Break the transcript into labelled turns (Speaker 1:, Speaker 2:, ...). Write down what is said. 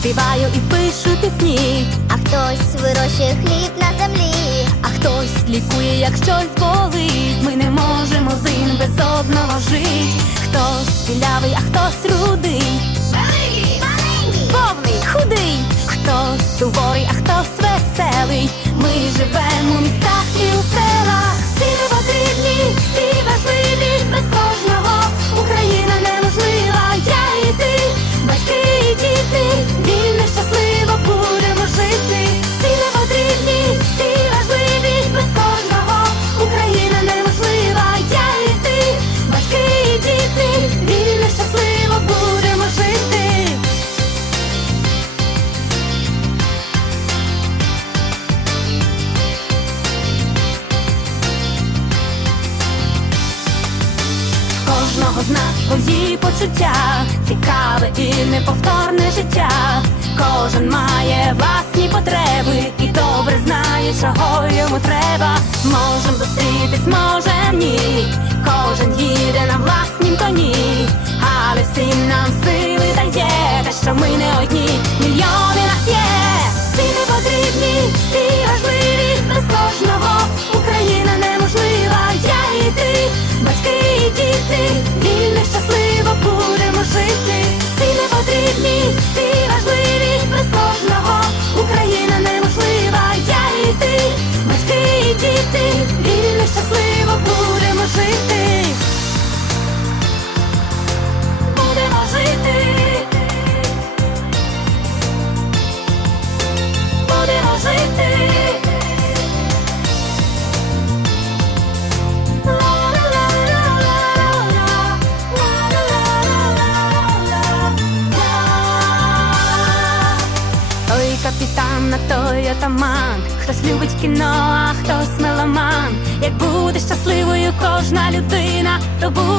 Speaker 1: співаю і пишу пісні,
Speaker 2: А хтось вирощує хліб на землі.
Speaker 1: а хтось лікує, як щось болить. Ми не можемо один без одного жить. Хтось білявий, а хтось рудий,
Speaker 2: Великий, маленький.
Speaker 1: повний, худий, хтось суворий, а хтось веселий. Ми живемо у містах і нас свої почуття, цікаве і неповторне життя. Кожен має власні потреби і добре знає, чого йому треба. Можем зустрітись, можем ні. Кожен їде на власнім коні, але всім нам сили дає, те, що ми не одні, мільйони нас є. Капітан, а той атаман, хтось любить кіно, а хтось меломан. Як буде щасливою кожна людина, то буде